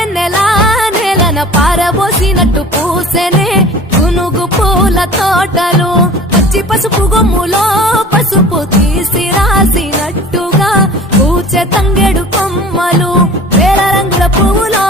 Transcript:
వెన్నెలా నేలన పారబోసినట్టు పూసెనే గునుగు పూల తోటలు పచ్చి పసుపు గొమ్ములో పసుపు తీసి రాసినట్టుగా పూచె తంగెడు కొమ్మలు వేల రంగుల పువ్వులో